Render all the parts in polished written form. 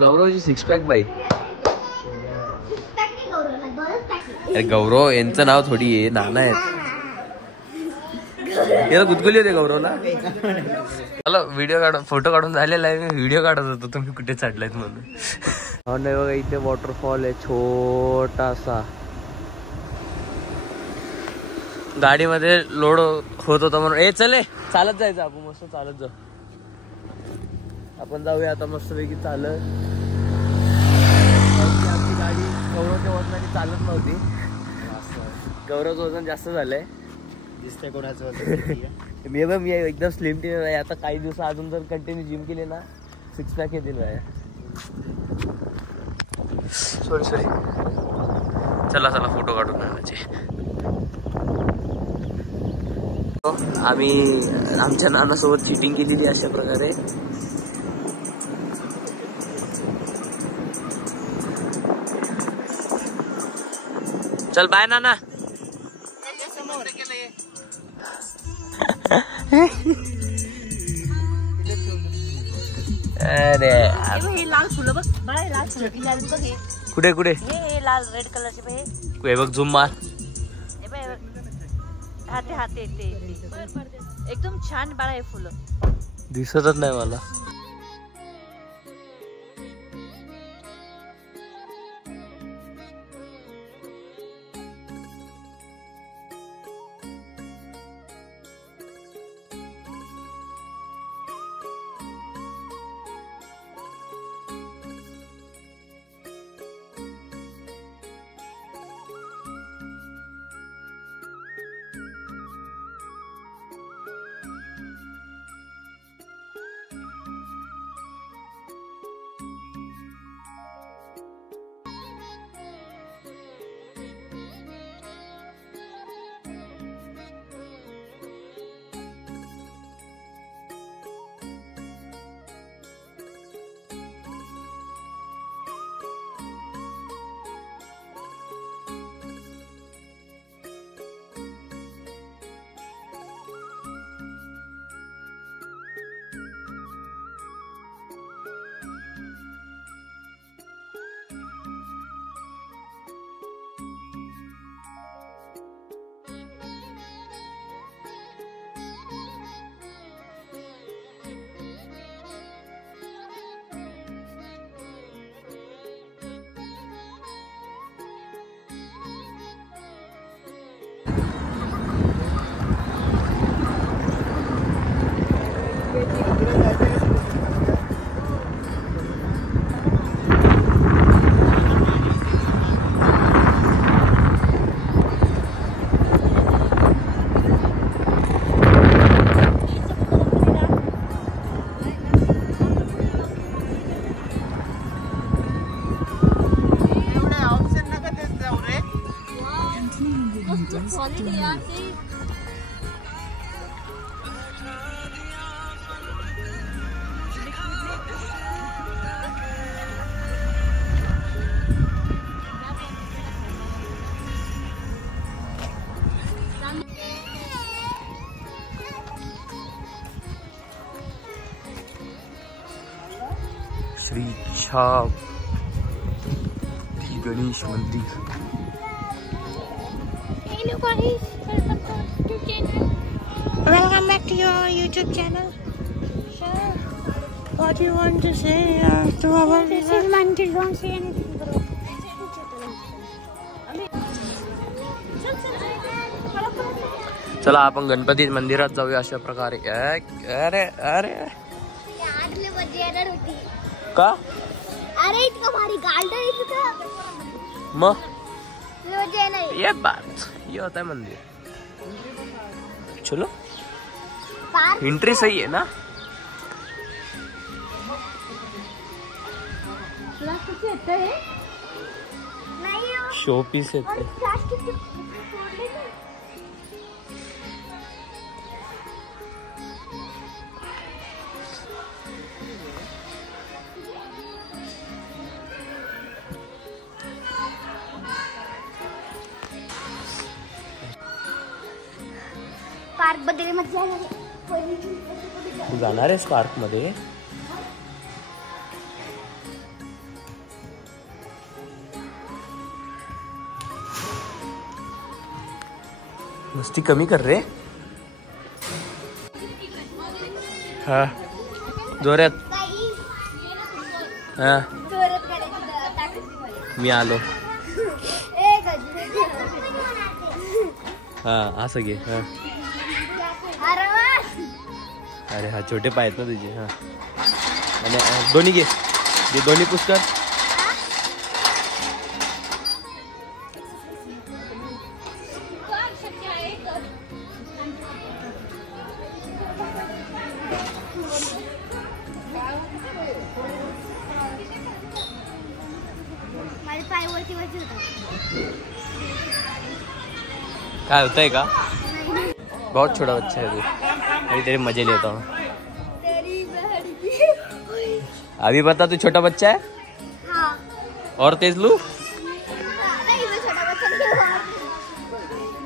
गौरवची six pack बाई. अरे गौरव यांचं नाव थोडी आहे, नाना आहेत. याला गुदगुली होते गौरवला. चला व्हिडिओ काढून फोटो काढून झालेला आहे. मी व्हिडिओ काढत होतो, तुम्ही कुठे चढलायत म्हणून. हो नाही बघा, इथे वॉटरफॉल आहे छोटासा. गाडीमध्ये लोड होत होता म्हणून. ए चले चालत जायचं आपण, मस्त चालत जाऊ. आपण जाऊया आता मस्तपैकी चालत. आपली गाडी गौरवच्या वजनाने चालत नव्हती. गौरवचं वजन जास्त झालंय दिसतंय कोणाचं. मी एकदम स्लिम टीम आहे. आता काही दिवस अजून जर कंटिन्यू जिम केली ना, सिक्स पॅक येतील बाया. सॉरी चला फोटो काढून आणायचे. आम्ही आमच्या नानासोबत चिटिंग केलेली अशा प्रकारे. चल बाय नाना. अरे लाल फुलं बघ, लाल फुलं कुठे कुठे लाल रेड कलरचे बघ. झूम मार. हाते एकदम छान बाळा हे फुलं. दिसतच नाही मला. श्री छाप गणेश मंदिर. Hello guys, welcome to channel. Welcome back to your YouTube channel. Sure. What do you want to say to our viewers? This is Mandir. Don't say anything, bro. चला आपण गणपती मंदिरात जाऊया अशा प्रकारे. अरे अरे का? अरे इतका भारी गार्डन आहे तिथं. मग ये बात ये होता है मंदिर. चलो एंट्री सही है ना. शो पीस है. पार्क मध्ये मजा तू जाणार आहेस पार्क मध्ये. मस्ती कमी कर रे. हा जोरात. हा मी आलो. हा असं घे. हा अरे हा छोटे पाय आहेत ना तुझे. हा आणि दोन्ही घे. दोन्ही पुष्कर. काय होतंय का? बहुत छोटा बच्चा है तू. अभी तेरे मजे लेता हूँ. अभी बता तू छोटा बच्चा है. हाँ. और तेज लू.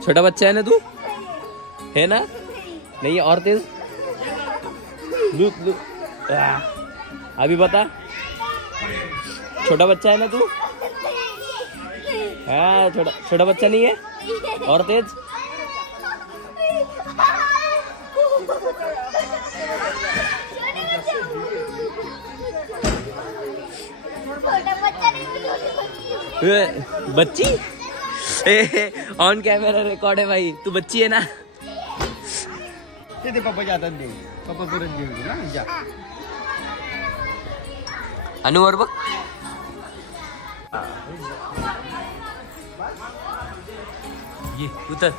छोटा बच्चा है ना तू. है ना. नहीं और तेज लू लू. अभी बता छोटा बच्चा है ना तू. हाँ छोटा बच्चा नहीं है. और तेज. बच्ची. ऑन कैमरा रिकॉर्ड है भाई. तू बच्ची है ना. ते पापा जातात दे. पापा परत घेऊन ना जा. अनुवर बघ. ये उतर.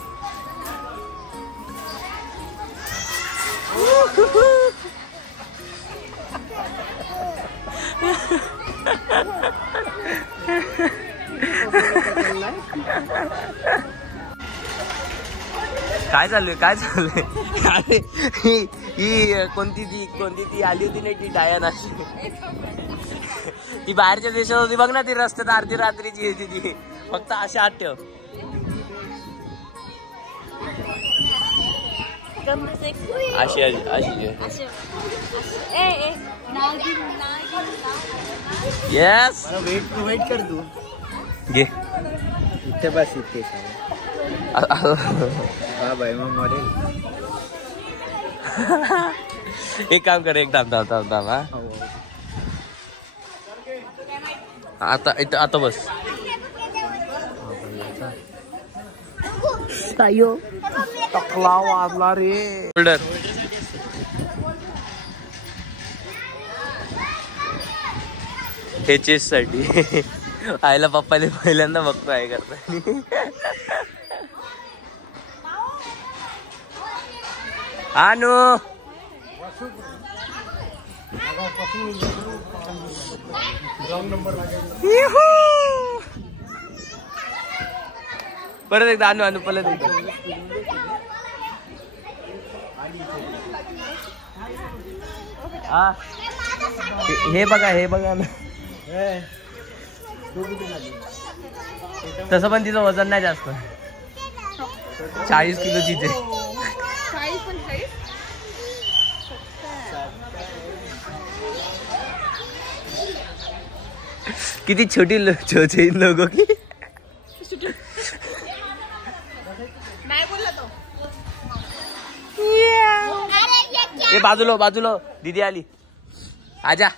काय चाललंय काय चाललंय. अरे ही कोणती ती आली होती ना ती डायना. ती बाहेरच्या देशात होती बघ ना. ती रस्त्यात अर्धी रात्रीची होती ती. फक्त अशी आत ठेव. अशी येस. वेट कर तू. घे इथे बस इथे. हा भाई मग मॉडेल. एक काम कर. एक थांब. हा आता बस. टकला वाजला रे. शोल्डर. हे चेस्ट साठी. आईला पप्पाने पहिल्यांदा बघतो आहे करता. आनू परत एकदा. आणू परत एकदा. हे बघा ना. तसं पण तिचं वजन नाही जास्त. 40 किलोची ते. किती छोटी लोगों की. नाही बोलला तो. ये बाजूला दीदी आली. आजा.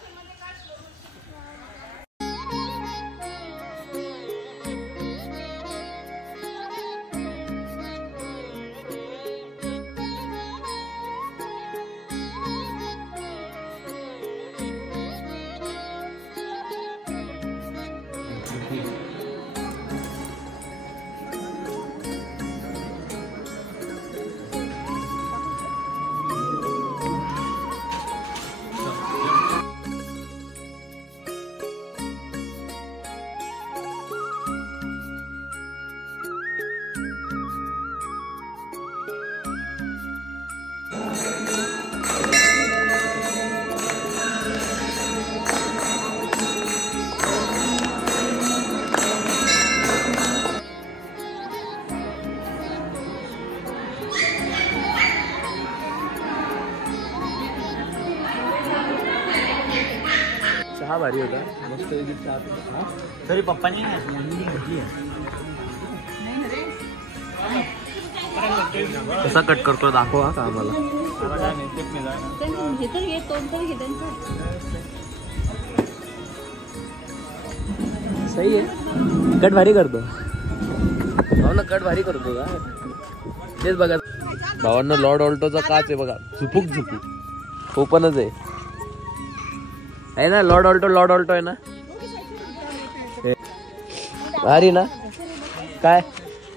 चहा भारी होता. मस्त चहा. तरी पप्पाने घेतली आहे. कसा कट करतो दाखवा का आम्हाला. सही आहे. कट भारी करतो. हो ना, कट भारी करतो का. तेच बघा भावांना लॉर्ड ऑल्टोचा काच आहे बघा. झुपूक ओपनच आहे ना. लॉर्ड ऑल्टो आहे ना. भारी ना. काय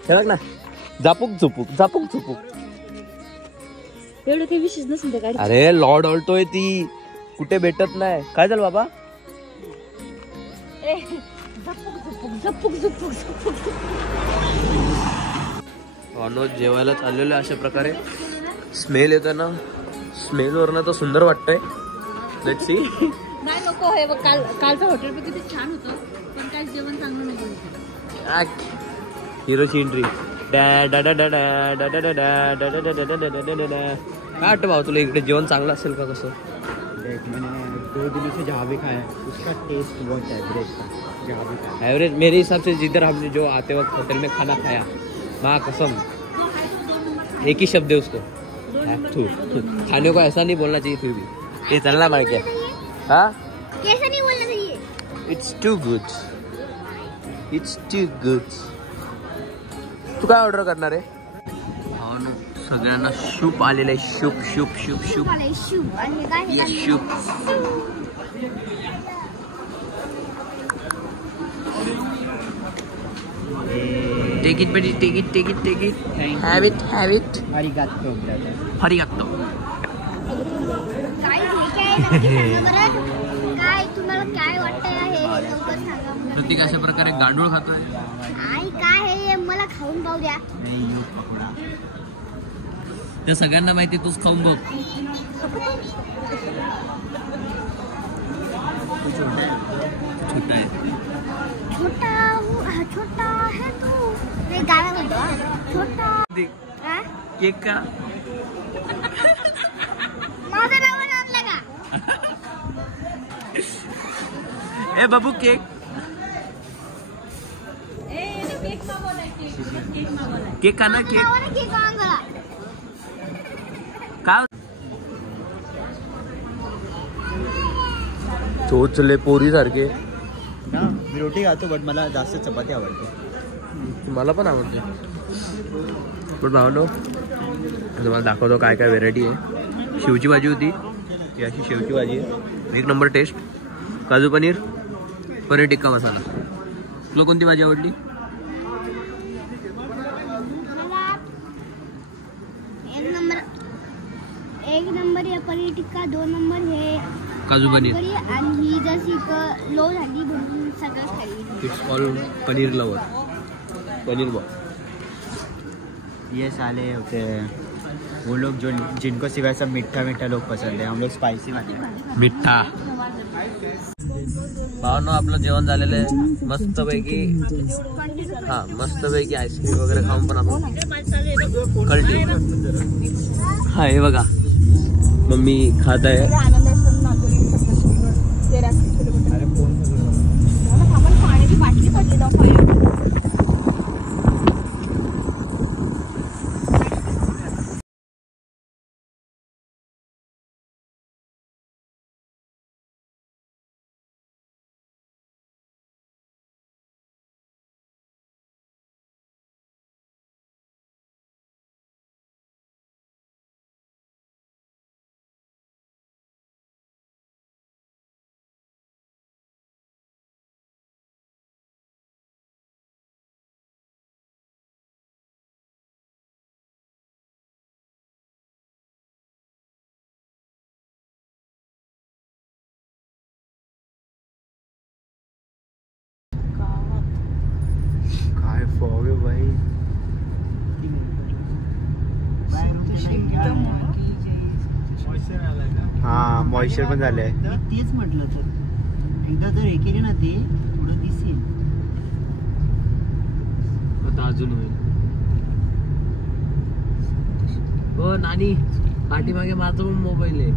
हे ना, झापूक झुपूक. एवढं काही विशेष नसेल त्या गाडी. अरे लॉर्ड ऑल्टो आहे ती, कुठे भेटत नाही. काय झालं बाबा. झपुक. जेवायला चाललेलं अशा प्रकारे. स्मेल येतो ना, स्मेल वरनं तर सुंदर वाटतंय. Let's see. नाही नको हे बघ, कालचं हॉटेल पण किती छान होतं, पण काय जेवण चांगलं नव्हतं. हिरोची एंट्री. काय वाटतं भाऊ तुला, इकडे जेवण चांगलं असेल का कसं. मैंने 2 दिनों से जहाँ भी खाया है उसका टेस्ट बहुत एवरेज था. जहाँ भी खाया एवरेज मेरे हिसाब से जिधर हमने जो आते वक्त होटल में खाना खाया, माँ कसम एक ही शब्द है उसको, खाने को ऐसा नहीं बोलना चाहिए. फिर भी ये चलना मार क्या. हाँ कैसा नहीं बोलना चाहिए. It's to good. तू काय ऑर्डर करणार आहे. सगळ्यांना सूप आलेलं आहे. Soup take it. Have it. arigato brother. हरिगातो. काय ठीक आहे नक्की सांगा बरं. काय तुम्हाला काय वाटतंय हे लवकर सांगा. प्रतीक अशा प्रकारे गांडूळ खातोय. आई काय हे मला खाऊन पाहू द्या. नहीं यू पकोड़ा. ते सगळ्यांना माहिती, तूच खाऊन बघ. छोटा आहे. छोटा है तू. ते गाणं म्हणतो छोटा. हा? केक का. माझं नाव आणलं का. ए बाबू केक. केक का ना केक. नावाने केक आणला. काय चोचले पोरी सारखे ना मी रोटी खातो बट मला जास्त चपाती आवडते. मला पण आवडते. पण भावनो तुम्हाला दाखवतो काय काय व्हेरायटी आहे. शेवची भाजी होती, ती अशी शेवची भाजी आहे, 1 नंबर टेस्ट. काजू पनीर टिक्का मसाला. तुला कोणती भाजी आवडली. एक नंबर हे पनीर टिक्का, 2 नंबर हे काजू पनीर. आणि ही जशी लो झाली म्हणून सगळं खाल्ली. It's all paneer lover. Paneer बॉ. ये साले होते हैं वो लोग जो जिनको सिवाय सब मीठा लोग पसंद है. हम लोग स्पाइसी वाले हैं. मिठ्ठा. भावनो आपलं जेवण झालेलं आहे मस्तपैकी. हा मस्तपैकी आईस्क्रीम वगैरे खाऊन पण आपण कळली. हा हे बघा मम्मी खात आहे. काय फॉग आहे भाई. हा मॉइश्चर पण झालंय. तेच म्हटलं, तर एकदा जर हे केली ना ती थोडं दिसेल. आता अजून होईल. हो नानी पाठीमागे माझा पण मोबाईल आहे.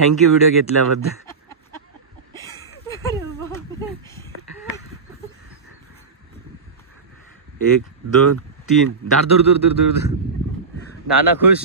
थँक्यू व्हिडिओ घेतल्याबद्दल. 1 2 3 दार दूर दूर दूर दूर. नाना खुश.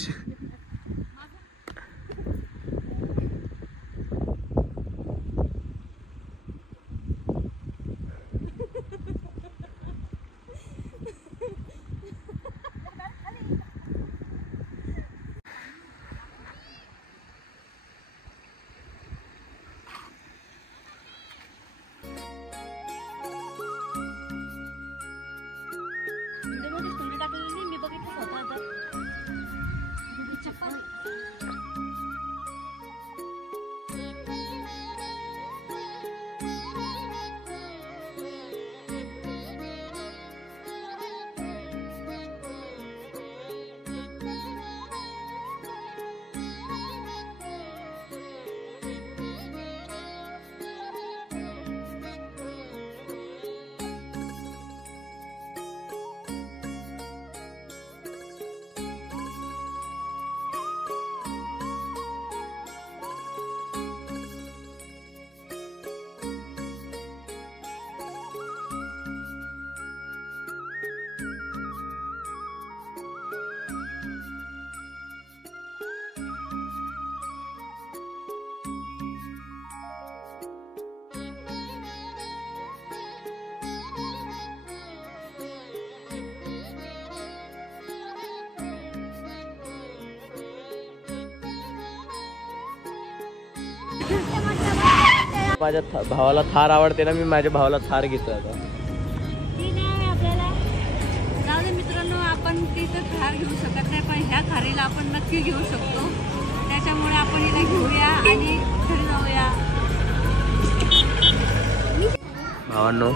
मी बघितलं स्वतः. माझ्या भावाला थार आवडते ना, मी माझ्या भावाला थार घेतो आता. ठीक आहे, आपल्याला जाऊ दे मित्रांनो, आपण तिथं थार घेऊ शकत नाही, पण ह्या थारीला आपण नक्की घेऊ शकतो. त्याच्यामुळे आपण हिला घेऊया आणि घरी जाऊया. भावांनो,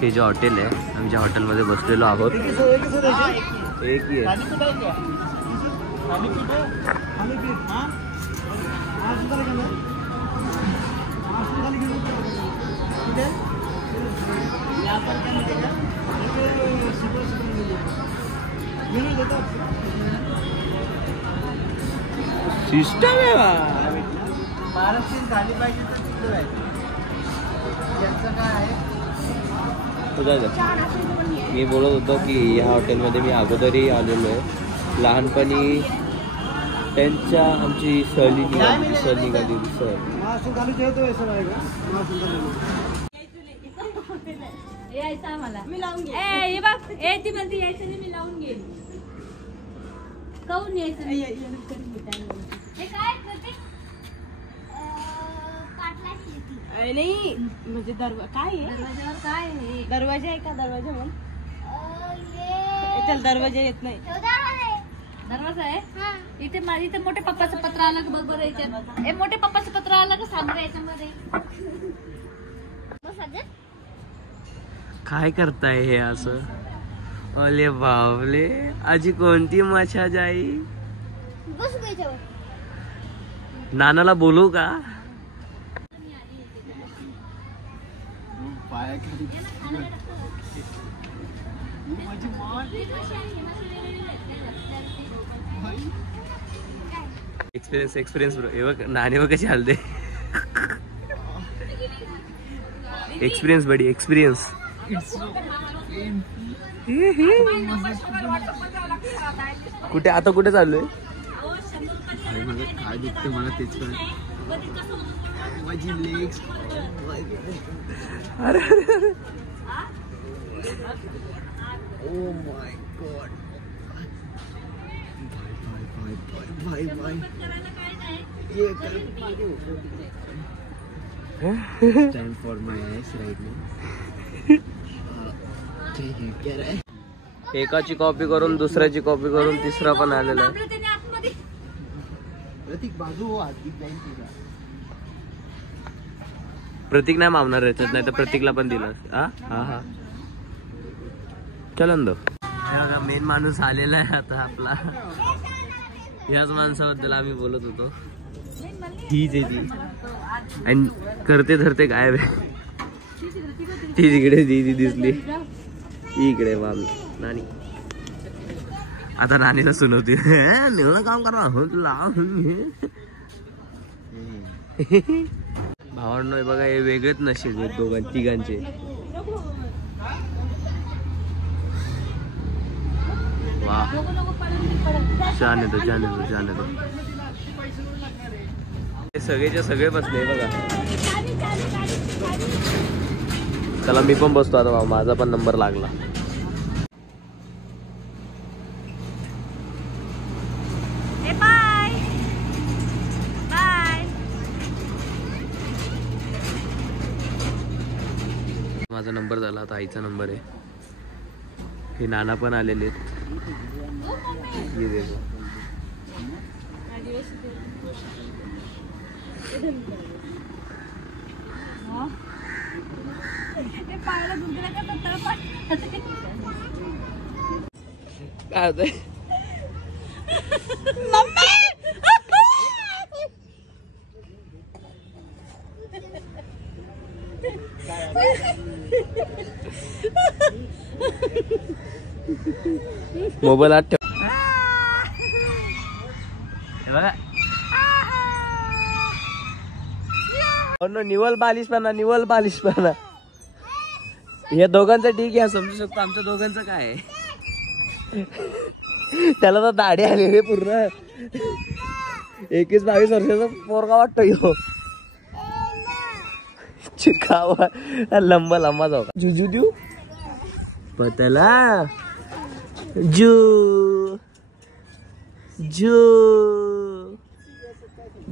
हे जे हॉटेल आहे, आम्ही ज्या हॉटेलमध्ये बसलेलो आहोत, एक ही आहे. सिस्टम आहे महाराष्ट्रीयन झाली पाहिजे तर तिकडं आहे. त्यांचं काय आहे, मी बोलत होतो की ह्या हॉटेलमध्ये मी अगोदरही आलेलो आहे. लहानपणी त्यांच्या आमची सहल निघाली सहल. यायचं आम्हाला, मी लावून घे. हे बघ, ती म्हणते यायचं नाही, मी लावून घेईन. काऊन यायचं नाही? हे काय करते? नाही म्हणजे काय आहे, दरवाजावर काय आहे? दरवाजा आहे का? दरवाजा म्हण. चल, दरवाजा येत नाही. दरवाजा आहे इथे. माझी इथे मोठे पप्पाचं पत्र आलं का बघ बरं याच्यात. हे मोठे पप्पाचं पत्र आलं का सांग रे याच्यामध्ये. काय करताय हे असं? अले बावले, आजी कोणती मच्छा जाई? नानाला बोलू का? Experience bro. हे बघ नाणे बघ कशी हलते. एक्सपिरियन्स बडी एक्सपिरियन्स. कुठे आता कुठे चाललोय? काय दिसते मला तेच पण. माझी लेग्स. अरे ओ माय गॉड. भाई time for my eyes right now. एकाची कॉपी करून दुसऱ्याची कॉपी करून तिसरा पण आलेला आहे. प्रतीक बाजू हाती जाईल तुझा. प्रतीक नाही मावणार याच्यात, नाही तर प्रतीकला पण दिलं. हा हा चलन दो. मेन माणूस आलेला आहे आता आपला. याच माणसाबद्दल आम्ही बोलत होतो. हीच आहे ती आणि करते धरते गायब आहे. ती तिकडे ती दिसली इकडे मामी नानी. आता नानीला सुनवते, काम करा हो तुला. भावांनो बघा हे वेगळेच नशीब आहेत तिघांचे. वा छान येतो छान येतो छान येतो. सगळेच्या सगळे बसले बघा. चला मी पण बसतो आता. माझा पण नंबर लागला. Bye bye. माझा नंबर झाला आता आईचा नंबर आहे. हे नाना पण आलेले आहेत. काय होतंय? मोबाईल आत ठेव. बघा निवल बालिशपणा निवल बालिशपणा. हे दोघांचं ठीक आहे समजू शकतो. आमच्या दोघांचं काय आहे. त्याला तर दाढी आली रे पूर्ण. 21-22 वर्षाचा पोरगा वाटतो ह्यो. चिकावा लंबा लंबा जाऊ. जुजू देऊ पतला जू जू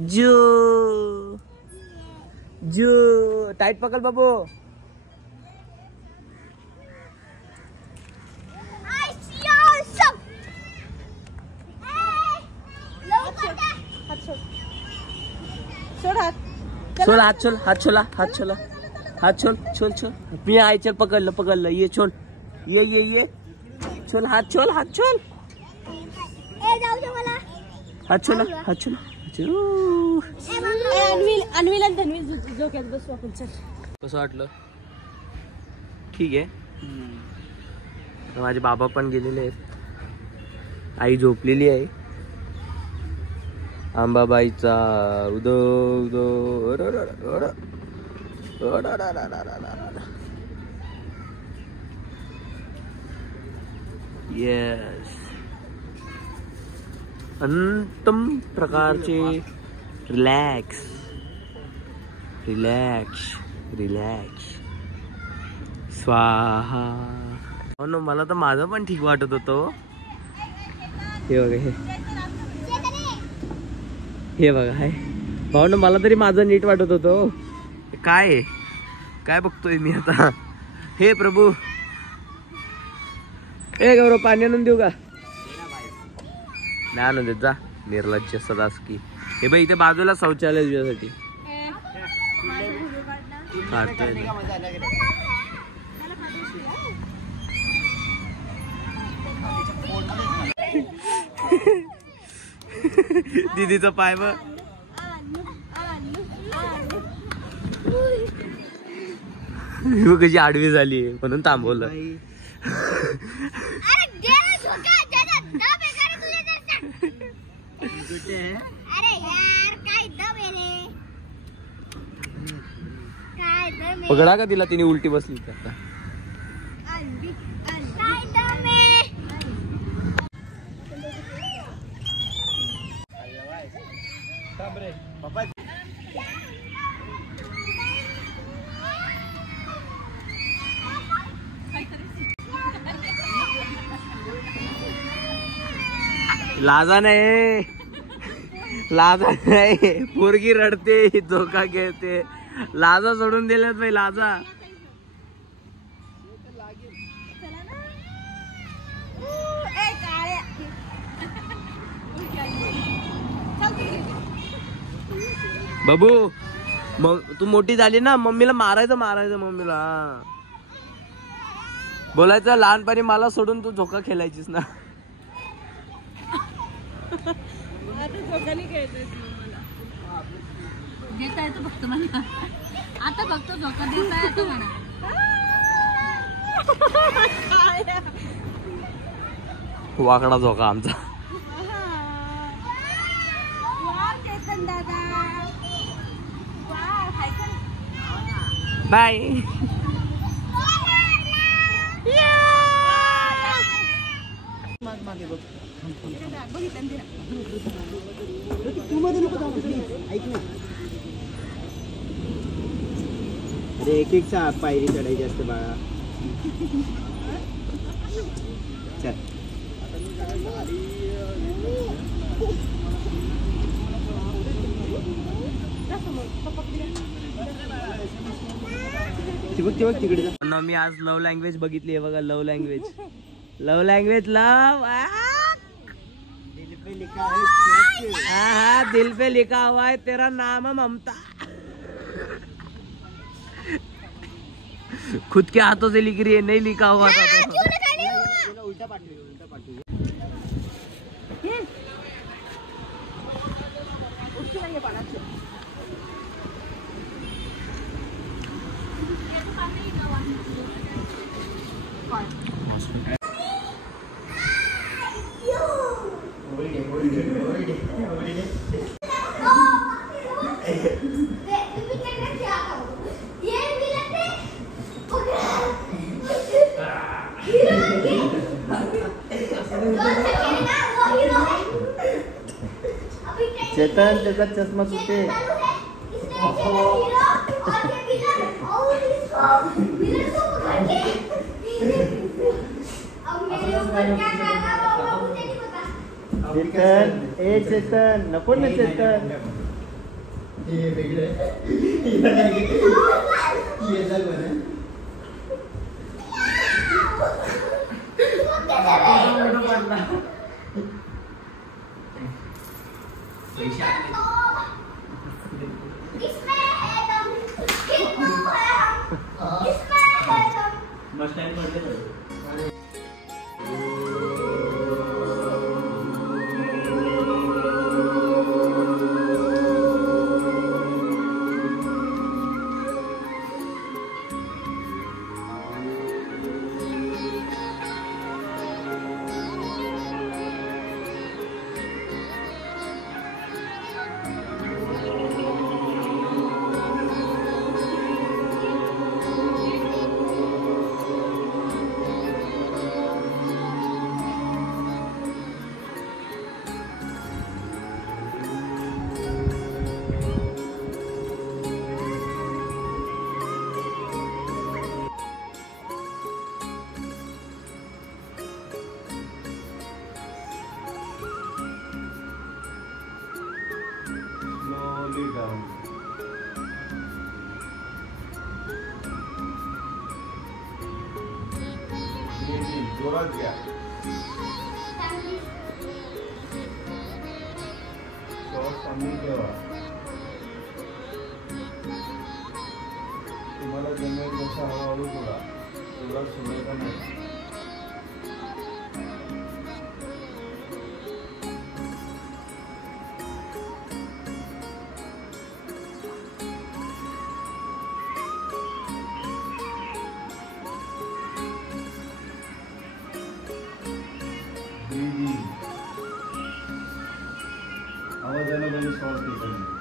जू जू. टाइट पकड बाबू. छोल हात छोल हात छोला हात छोला हात छोल छोल छोल. मी आहे चल पकडलं पकडलं. ये छोल ये ये ये छोल हात छोल हात छोल हात छोला हात छोला. अन्विल आणि धन्वील झोक्यात बसू आपण. चल कसं वाटलं? ठीक आहे. माझे बाबा पण गेलेले आहेत. आई झोपलेली आहे. आंबाबाईचा उदो उदो. येस अंतम प्रकारचे रिलॅक्स रिलॅक्स रिलॅक्स स्वाहा. हो ना मला तर माझं पण ठीक वाटत होतं. हे बघा हे बघा हाय भाऊ ना मला तरी माझं नीट वाटत होतं. काय काय बघतोय मी आता. हे प्रभू. ए गौरव पाणी आणून देऊ का? नाही आणून देत जा. निर्लज्ज सदास की. हे बाई इथे बाजूला शौचालय तुझ्यासाठी काढतोय. दीदीचा पाय बघ. कशी आडवी झाली म्हणून थांबवलं. पकडा का तिला. तिने उलटी बसली आता. लाजा नाही लाजा नाही. पोरगी रडते धोका घेते. लाजा सोडून दिल्यात बाई लाजा. बाबू मग तू मोठी झाली ना मम्मीला मारायचं मम्मीला. बोलायचं लहानपणी मला सोडून तू झोका खेळायचीस ना. देता येतो फक्त म्हणा. आता फक्त झोका देता येतो म्हणा. वाकडा झोका आमचा. बाय. अरे एक एक पायरी चढायची असते बाळा. चल. तिकडे जा. मी आज लव लँग्वेज बघितली आहे बघा. लव लँग्वेज लव. हाँ दिल पे लिखा हुआ है तेरा नाम है ममता. खुद के हाथों से लिख रही है, नहीं लिखा हुआ था तो. उल्टा पाठवूया. चेतन त्याचा चष्मा कुठे. चेतन ए चेतन नको ना चेतन. जोरात घ्या. श्वास थांबून ठेवा. तुम्हाला जमेल तसा हळूहळू सोडा. जोरात सोडायचा नाही. आवाजाने श्वास घेता.